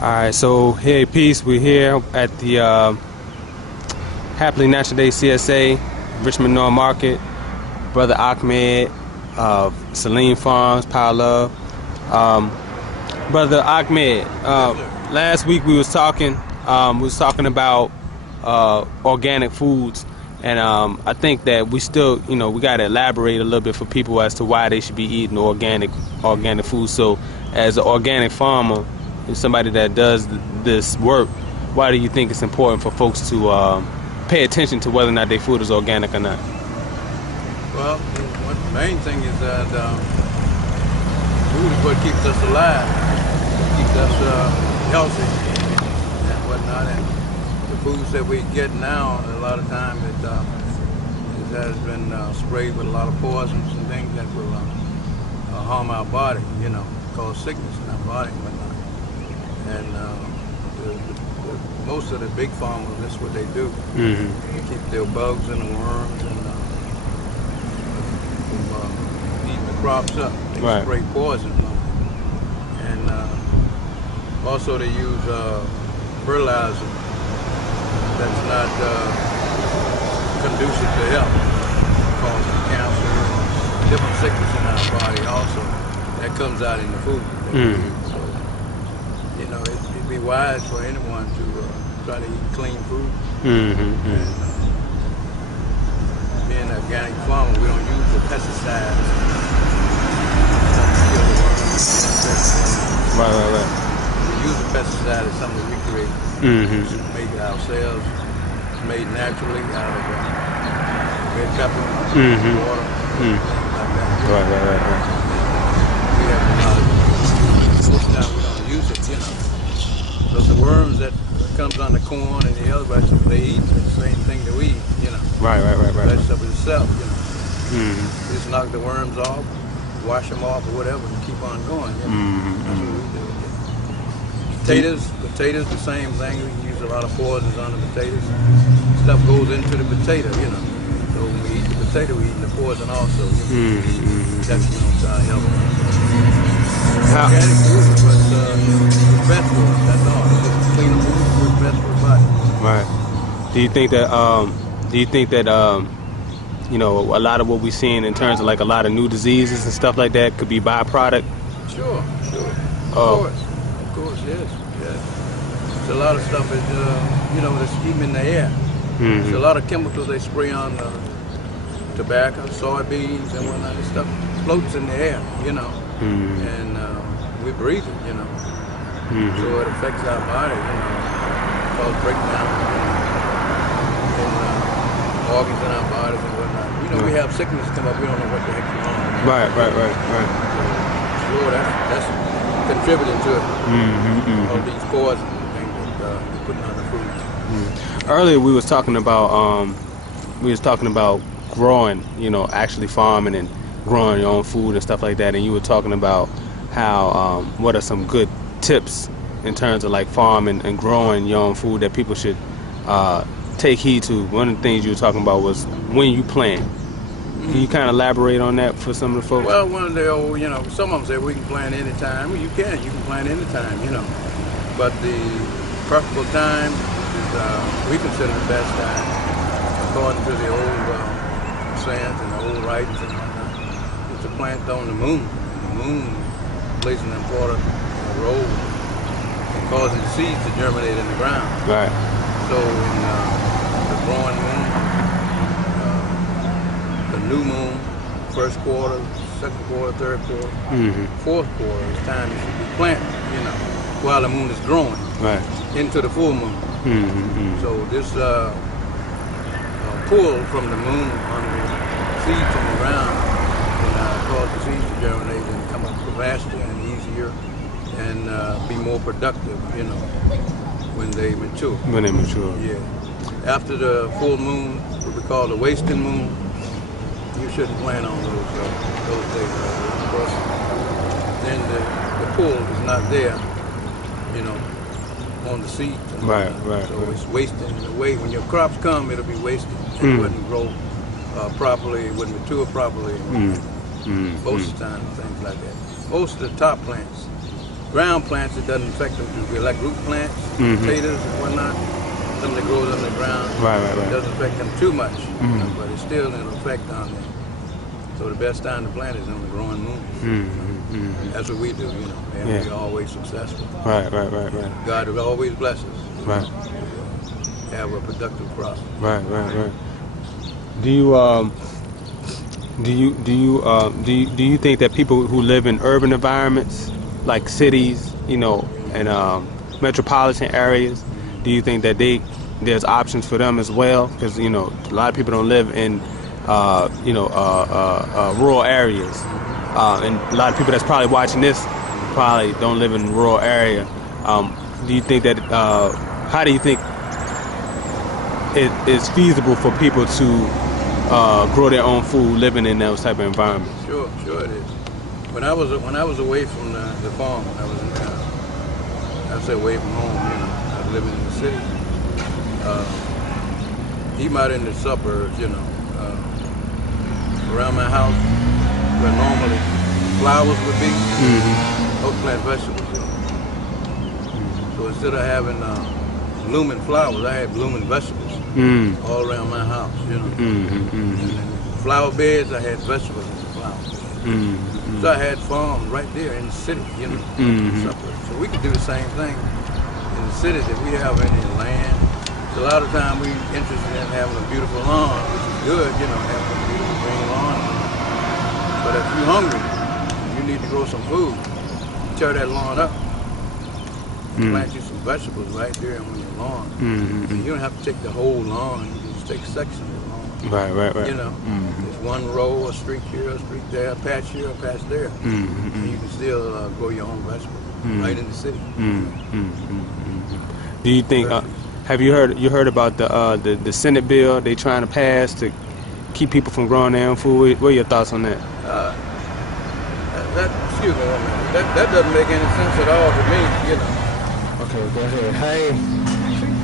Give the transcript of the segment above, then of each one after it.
All right, so hey, peace. We're here at the Happily National Day CSA, Richmond Noir Market. Brother Ahmed, Saline Farms, Power Love. Brother Ahmed, last week we was talking about organic foods, and I think that we still, we got to elaborate a little bit for people as to why they should be eating organic food. So, as an organic farmer, somebody that does this work, why do you think it's important for folks to pay attention to whether or not their food is organic or not? Well, the main thing is that food is what keeps us alive, keeps us healthy and whatnot. And the foods that we get now, a lot of time it has been sprayed with a lot of poisons and things that will harm our body, cause sickness in our body and whatnot. And most of the big farmers, that's what they do. Mm-hmm. They keep their bugs and the worms and from eating the crops up. They Right. spray poison on them. And also they use fertilizer that's not conducive to health, causing cancer, different sickness in our body also. That comes out in the food that we use. So, it'd be wise for anyone to try to eat clean food. Mm-hmm. And being an organic farmer, we don't use the pesticides to kill the worms. Right. We use the pesticide as something we create. Mm-hmm. We make it ourselves. It's made naturally out of red pepper, water, things like that. Right. We have a lot of most of the time we don't use it, So the worms that comes on the corn and the other vegetables, they eat the same thing that we eat, Right. The vegetable itself, Mm-hmm. Just knock the worms off, wash them off or whatever, and keep on going, Mm-hmm. That's what we do. Potatoes, the same thing. We use a lot of poisons on the potatoes. Stuff goes into the potato, So when we eat the potato, we eat the poison also, Mm-hmm. Definitely on our health. How- Organic food is what's best for us, that's all. It's just clean food, what's best for the body. Right. Do you think that a lot of what we're seeing in terms of like a lot of new diseases and stuff like that could be byproduct? Sure. Oh. Of course, yes. It's a lot of stuff is, that's even in the air. Mm-hmm. There's a lot of chemicals they spray on tobacco, soybeans, and whatnot. This stuff floats in the air, Mm-hmm. and we breathe it, Mm-hmm. So it affects our body, cause breakdown in organs in our bodies and whatnot. We have sickness come up, we don't know what the heck's wrong. Right. So sure, that's contributing to it. Mm-hmm. All these poisons and things that they're putting on the food. Mm-hmm. Earlier we was talking about growing, actually farming and growing your own food and stuff like that, and you were talking about how what are some good tips in terms of like farming and growing your own food that people should take heed to. One of the things you were talking about was when you plant. Can you kind of elaborate on that for some of the folks? Well, one of the old, some of them say we can plant anytime. Well, you can plant anytime, But the preferable time is we consider the best time, according to the old sayings and the old writings and whatnot, is to plant on the moon. The moon plays an important role in causing seeds to germinate in the ground. Right. So in the growing moon, the new moon, first quarter, second quarter, third quarter, fourth quarter is time you should be planting, while the moon is growing into the full moon. Mm-hmm. So this pull from the moon on the seeds in the ground can cause the seeds to germinate and come up faster and easier and be more productive, when they mature. When they mature. Yeah. After the full moon, what we call the wasting moon, you shouldn't plant on those days. Because then the pull is not there, on the seeds. Right. So it's wasting in a way. When your crops come, it'll be wasted. It wouldn't grow properly, it wouldn't mature properly. Most of the time, things like that. Most of the top plants ground plants, it doesn't affect them too good. Like root plants, potatoes and whatnot, something that grows underground. It doesn't affect them too much, you know, but it's still an effect on them. So the best time to plant is on the growing moon. That's what we do, you know, and we're always successful. Right. God will always bless us. Right. Have a productive crop. Right. Do you think that people who live in urban environments, like cities, you know, and metropolitan areas, do you think that there's options for them as well? Because, you know, a lot of people don't live in rural areas, and a lot of people that's probably watching this probably don't live in a rural area. Do you think that? How do you think it is feasible for people to grow their own food living in those type of environments? Sure it is. When I was away from the farm, I was away from home. You know, I was living in the city. Even out in the suburbs, you know, around my house, where normally flowers would be, I would plant vegetables. You know. So instead of having blooming flowers, I had blooming vegetables all around my house. You know, and in flower beds, I had vegetables and flowers. So I had farms right there in the city, you know, suburbs. So we could do the same thing in the city that we have any land. So a lot of time we interested in having a beautiful lawn, which is good, you know, having a beautiful green lawn. But if you're hungry, you need to grow some food. Tear that lawn up. Plant you some vegetables right there on your lawn. And you don't have to take the whole lawn. You can just take sections of the lawn. Right. You know, there's one row, a streak here, a streak there, a patch here, a patch there. And you can still grow your own vegetables right in the city. Do you think? Have you heard about the Senate bill they trying to pass to keep people from growing their own food? What are your thoughts on that? Excuse me one minute. That doesn't make any sense at all to me, you know. Okay, go ahead.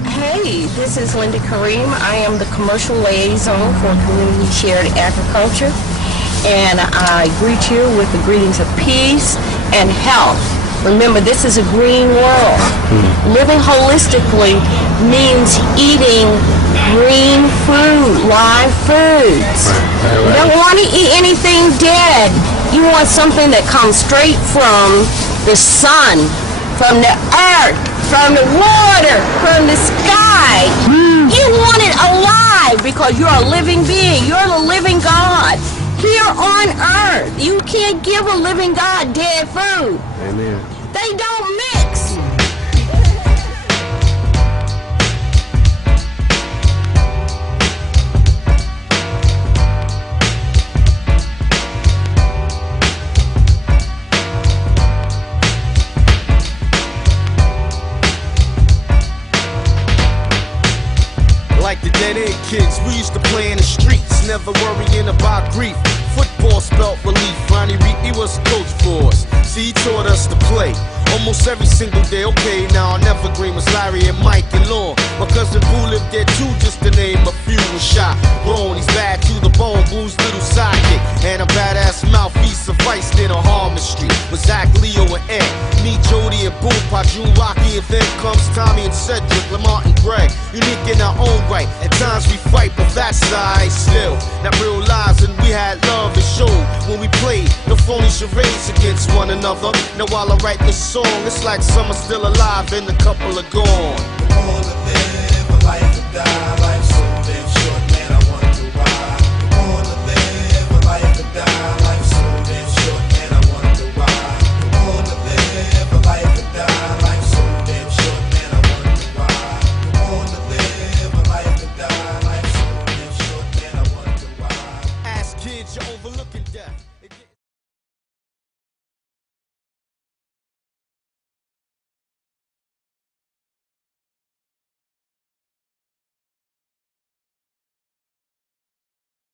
Hey, this is Linda Kareem. I am the commercial liaison for Community Shared Agriculture, and I greet you with the greetings of peace and health. Remember, this is a green world. Living holistically means eating green food, live foods. You don't want to eat anything dead. You want something that comes straight from the sun, from the earth, from the water, from the sky. You want it alive because you're a living being. You're the living God here on earth. You can't give a living God dead food. Amen. They don't mix. Like the dead end kids, we used to play in the streets, never worrying about grief. Football spelt relief. Ronnie Reed, he was a coach for us. See, he taught us to play almost every single day. Okay, now our evergreen was Larry and Mike and Law. My cousin Boo lived there too, just to name a few. Was shot, grown, he's bad to the bone. Boo's little sidekick and a badass mouthpiece sufficed in a Harmon Street with Zach, Leo, and Ed. Me, Jody, and Boo, Pajun, Rocky, and then comes Tommy and Cedric, Lamont and Greg. Unique in our own right. At times we fight, but that's alright still. Not real lies, and we had love and showed when we played. No phony charades against one another. Now while I write this song, it's like some are still alive and a couple are gone.